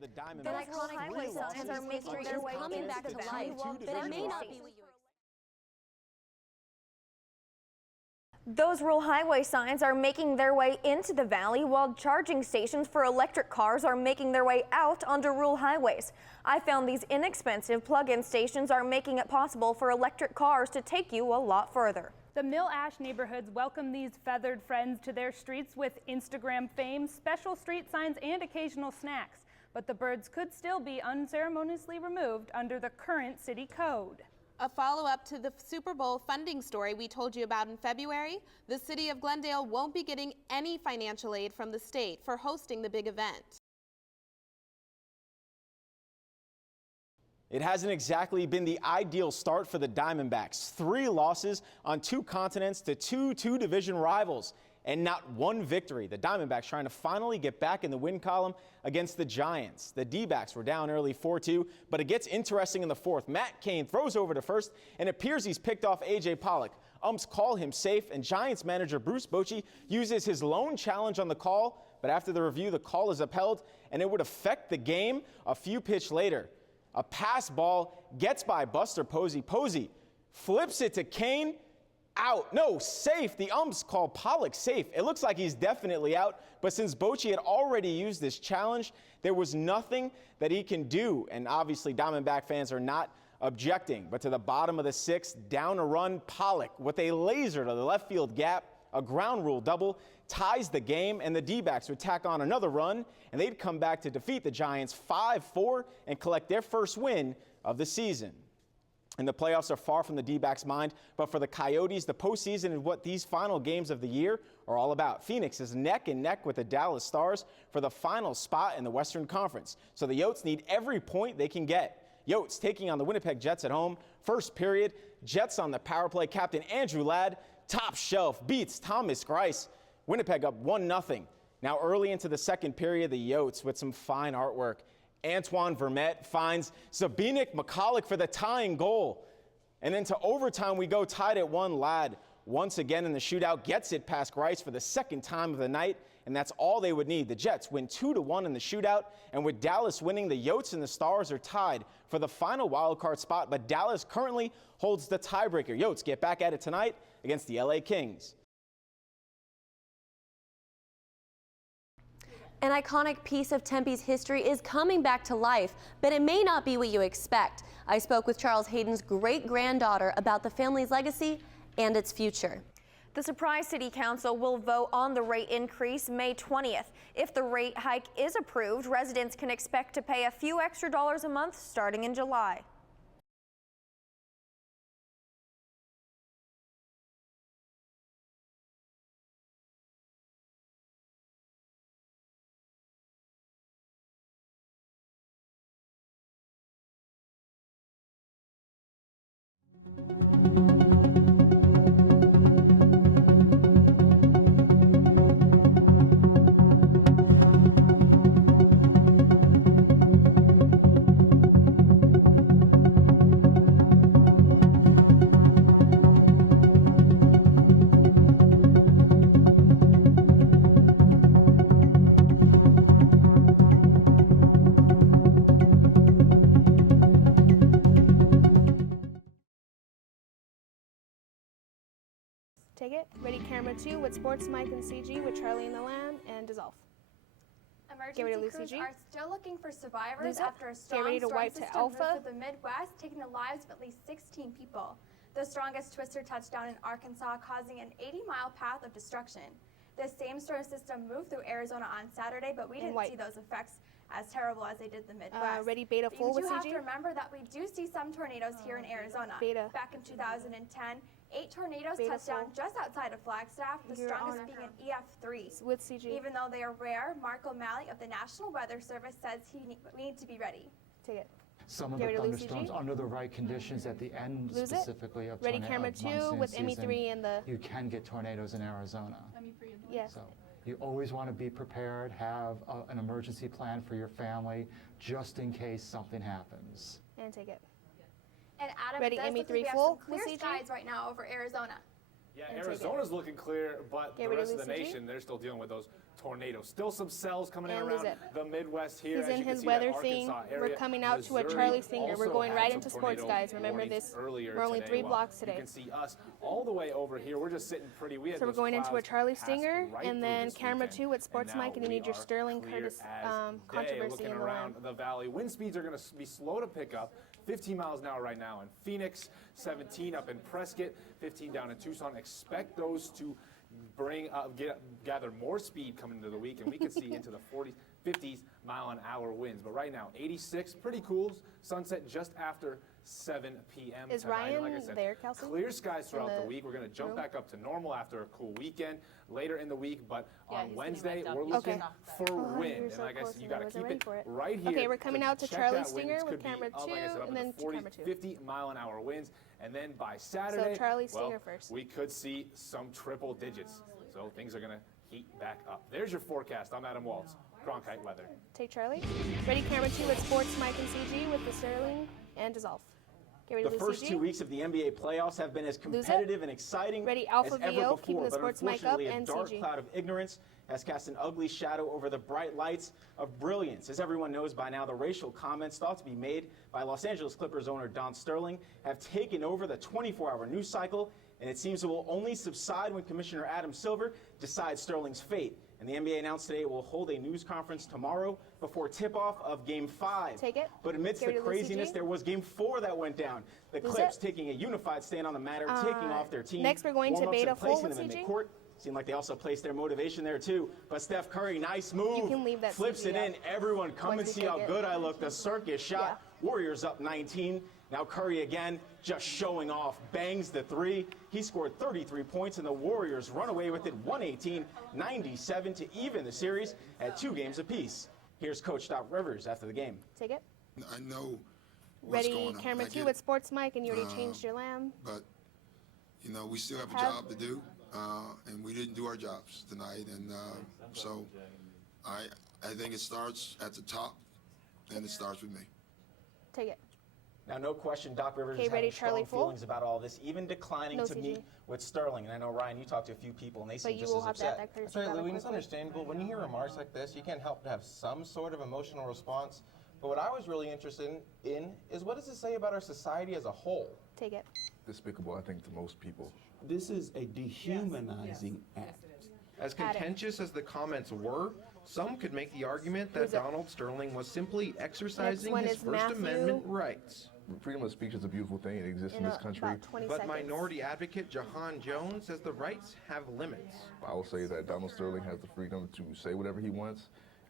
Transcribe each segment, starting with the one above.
The Diamondbacks. The iconic highway signs are making their way coming back to life, but it may not be. Those rural highway signs are making their way into the valley, while charging stations for electric cars are making their way out onto rural highways. I found these inexpensive plug-in stations are making it possible for electric cars to take you a lot further. The Mill Ash neighborhoods welcome these feathered friends to their streets with Instagram fame, special street signs, and occasional snacks. But the birds could still be unceremoniously removed under the current city code. A follow-up to the Super Bowl funding story we told you about in February, the city of Glendale won't be getting any financial aid from the state for hosting the big event. It hasn't exactly been the ideal start for the Diamondbacks. 3 losses on 2 continents to two division rivals, and not one victory. The Diamondbacks trying to finally get back in the win column against the Giants. The D-backs were down early 4-2, but it gets interesting in the 4th. Matt Cain throws over to first, and it appears he's picked off A.J. Pollock. Umps call him safe, and Giants manager Bruce Bochy uses his lone challenge on the call, but after the review, the call is upheld, and it would affect the game a few pitch later. A pass ball gets by Buster Posey. Posey flips it to Cain. Out. No, safe. The umps call Pollock safe. It looks like he's definitely out, but since Bochy had already used this challenge, there was nothing that he can do, and obviously Diamondback fans are not objecting. But to the bottom of the 6th, down a run, Pollock with a laser to the left field gap, a ground rule double, ties the game, and the D-backs would tack on another run, and they'd come back to defeat the Giants 5-4 and collect their first win of the season. And the playoffs are far from the D-backs' mind, but for the Coyotes, the postseason is what these final games of the year are all about. Phoenix is neck and neck with the Dallas Stars for the final spot in the Western Conference. So the Yotes need every point they can get. Yotes taking on the Winnipeg Jets at home. First period, Jets on the power play. Captain Andrew Ladd, top shelf, beats Thomas Greiss. Winnipeg up 1-0. Now early into the second period, the Yotes with some fine artwork. Antoine Vermette finds Zbigniew Michalek for the tying goal. And into overtime we go, tied at 1. Ladd once again in the shootout gets it past Greiss for the second time of the night, and that's all they would need. The Jets win 2-1 in the shootout, and with Dallas winning, the Yotes and the Stars are tied for the final wildcard spot, but Dallas currently holds the tiebreaker. Yotes get back at it tonight against the LA Kings. An iconic piece of Tempe's history is coming back to life, but it may not be what you expect. I spoke with Charles Hayden's great-granddaughter about the family's legacy and its future. The Surprise City Council will vote on the rate increase May 20th. If the rate hike is approved, residents can expect to pay a few extra dollars a month starting in July. Take it. Ready, camera 2 with Sports Mike and CG with Charlie and the Lamb, and dissolve. Emergency crews are still looking for survivors Lose after a strong ready to storm wipe to system Alpha. moved through the Midwest, taking the lives of at least 16 people. The strongest twister touched down in Arkansas, causing an 80-mile path of destruction. This same storm system moved through Arizona on Saturday, but we didn't see those effects as terrible as they did the Midwest. Ready, beta 4 with CG. You do have to remember that we do see some tornadoes here in Arizona. Back in 2010, 8 tornadoes touched down just outside of Flagstaff, the strongest being an EF3. With CG. Even though they are rare, Mark O'Malley of the National Weather Service says we need to be ready. Take it. Some of the thunderstorms under the right conditions at the end specifically of Ready, camera 2 with ME3 and the... You can get tornadoes in Arizona. Yes. So you always want to be prepared, have an emergency plan for your family just in case something happens. And take it. And Adam, Ready, it does Amy look like we 3 have full some clear with CG? skies right now over Arizona. Yeah, and Arizona's looking clear, but Get the ready, rest of the Lucy G. nation, they're still dealing with those tornadoes. Still some cells coming in And lose around it. the Midwest here. He's As in you can his see, weather that thing. Arkansas We're area. coming out to a Missouri Charlie Singer. We're also going had right some into sports, tornado guys. Remember warnings this. earlier We're only today. 3 Well, blocks today. You can see us all the way over here. We're just sitting pretty. We had So we're those going into a clouds Charlie pass Stinger, right and through then this camera weekend, 2 with Sports and now Mike, and you we need your are Sterling clear Curtis as day. controversy Looking in the around land. the valley. Wind speeds are going to be slow to pick up. 15 miles an hour right now in Phoenix, 17 up in Prescott, 15 down in Tucson. Expect those to gather more speed coming into the week, and we could see into the 40s, 50s mile-an-hour winds. But right now, 86, pretty cool. Sunset just after 7 p.m. Is tonight. And Ryan like I said, there, Kelsey? clear skies throughout In the the week. We're going to jump room? back up to normal after a cool weekend later in the week. But Yeah, on he's Wednesday, getting we're wrapped up. looking Okay. for Oh, wind. you're And so like I close said, you and I got to wasn't keep ready it for it. right here. Okay, we're coming out to check Charlie that wind. Stinger This with could be camera up, like I 2, said, up and in then the 40, camera 2. 50 mile-an-hour winds. And then by Saturday, Charlie well, Stinger first. we could see some triple digits. So things are going to heat back up. There's your forecast. I'm Adam Waltz, Cronkite Weather. Take Charlie. Ready, camera 2 with Sports Mike and CG with the Sterling and Dissolve. Get ready, The Lucy first G. 2 weeks of the NBA playoffs have been as Lose it. competitive and exciting Ready, as Alpha ever VO, before, keeping the but sports mic up, unfortunately a and dark CG. cloud of ignorance has cast an ugly shadow over the bright lights of brilliance. As everyone knows by now, the racial comments thought to be made by Los Angeles Clippers owner Don Sterling have taken over the 24-hour news cycle, and it seems it will only subside when Commissioner Adam Silver decides Sterling's fate. And the NBA announced today it will hold a news conference tomorrow before tip-off of Game 5. Take it. But amidst Get the ready, Lucy craziness, G. there was Game 4 that went down. The Lose Clips it. taking a unified stand on the matter, taking off their team. next we're going to warm-ups Beta and Full placing with them in CG. midcourt. Seemed like they also placed their motivation there too. But Steph Curry, nice move. You can leave that Flips CG it in. up. Everyone come Once and you see take how it. good I look. The circus shot. Warriors up 19. Now Curry again, just showing off. Bangs the 3. He scored 33 points, and the Warriors run away with it 118-97 to even the series at 2 games apiece. Here's Coach Doc Rivers after the game. Take it. I know what's Ready, going on. camera I 2 get with it. Sports Mike, and you already changed your lamb. But, you know, we still have a Have- job to do, and we didn't do our jobs tonight. And so I think it starts at the top, and it starts with me. Take it. Now, no question, Doc Rivers Okay, is ready, having strong Charlie Full? feelings about all this, even declining No to CG. meet with Sterling. And I know, Ryan, you talked to a few people, and they But seem you just will as have to add upset. that That's courtesy right, ballot Louie. It's quickly. understandable. When you hear remarks like this, you can't help but have some sort of emotional response. But what I was really interested in is what does it say about our society as a whole? Take it. Despicable, I think, to most people. This is a dehumanizing act. As Add it. contentious as the comments were, some could make the argument that Who's it? Donald Sterling was simply exercising one his is First Matthew. Amendment rights. Freedom of speech is a beautiful thing. It exists in In this country. about 20 But seconds. minority advocate Jahan Jones says the rights have limits. I will say that Donald Sterling has the freedom to say whatever he wants.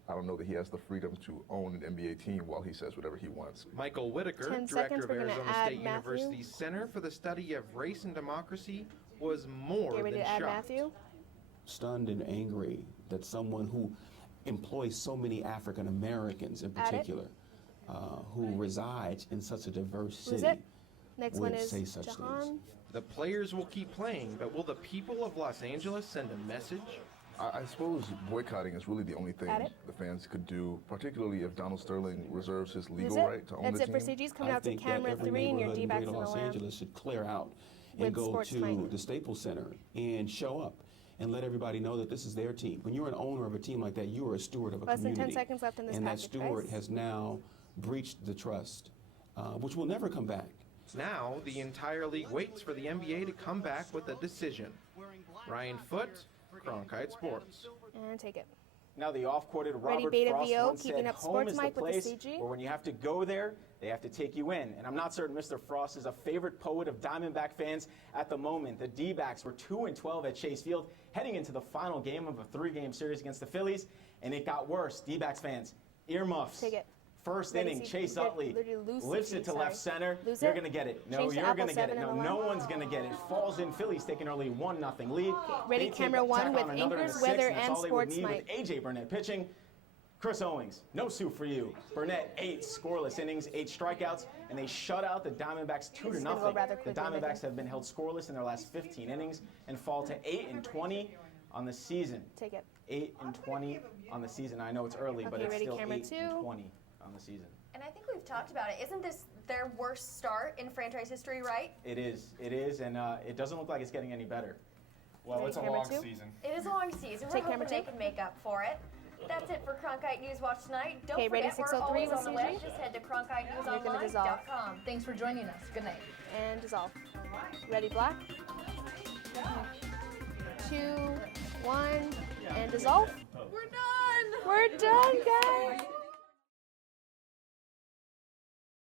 I don't know that he has the freedom to own an NBA team while he says whatever he wants. Michael Whitaker, 10 director seconds, of we're gonna Arizona add State Matthew. University's Center for the Study of Race and Democracy, was more Get ready than to add shocked. Matthew. Stunned and angry that someone who employs so many African Americans in Add it. particular, who resides in such a diverse Who's city, it? Next one would is say such Jahan. things. The players will keep playing, but will the people of Los Angeles send a message? I suppose boycotting is really the only thing Got it. the fans could do, particularly if Donald Sterling reserves his Who's legal it? right to own That's the it for team. CG's coming I out to think that camera every 3 and your neighborhood in D-backs in Greater the Los land. Angeles should clear out With and go Sports to Mike. the Staples Center and show up and let everybody know that this is their team. When you're an owner of a team like that, you are a steward of a Less than 10 community. seconds left in this and that package, steward guys. has now breached the trust, which will never come back. Now, the entire league waits for the NBA to come back with a decision. Ryan Foote, Cronkite Sports. And take it. Now the off-courted Ready, Robert Beta Frost VO, once keeping said, up home Sports is the Mike with the place CG. where when you have to go there, they have to take you in. And I'm not certain Mr. Frost is a favorite poet of Diamondback fans at the moment. The D-backs were 2-12 at Chase Field, heading into the final game of a 3-game series against the Phillies, and it got worse. D-backs fans, earmuffs. Take it. First Ready, inning, CG. Chase Get- Utley literally lose lifts CG, it to sorry. left center. Lose You're it. going to get it. No, Change to you're Apple going to get it. 7 No, and no allow. one's going to get it. Falls in. Phillies taking early 1-0 lead. Ready, They take camera tack 1 on with another in the Inkers, sixth, Weather, and that's and all they would Sports need Mike. with A.J. Burnett pitching. Chris Owings, no soup for you. Burnett, 8 scoreless innings, 8 strikeouts, and they shut out the Diamondbacks 2-0. It's gonna go rather The quickly, Diamondbacks Megan. have been held scoreless in their last 15 innings and fall to 8-20 on the season. Take it. 8-20 on the season. I know it's early, but Okay, it's ready, still camera 8-20 on the season. And I think we've talked about it. Isn't this their worst start in franchise history, right? It is, and it doesn't look like it's getting any better. Well, Ready, it's a camera long two? season. It is a long season. Take We're camera hoping they two. can make up for it. That's it for Cronkite NewsWatch tonight. Don't Okay, ready, forget, we're 603 always on the with web. CG. Just head to You're gonna dissolve. CronkiteNewsOnline.com. Thanks for joining us. Good night. And dissolve. Ready, black. 2, 1, and dissolve. We're done! We're done, guys.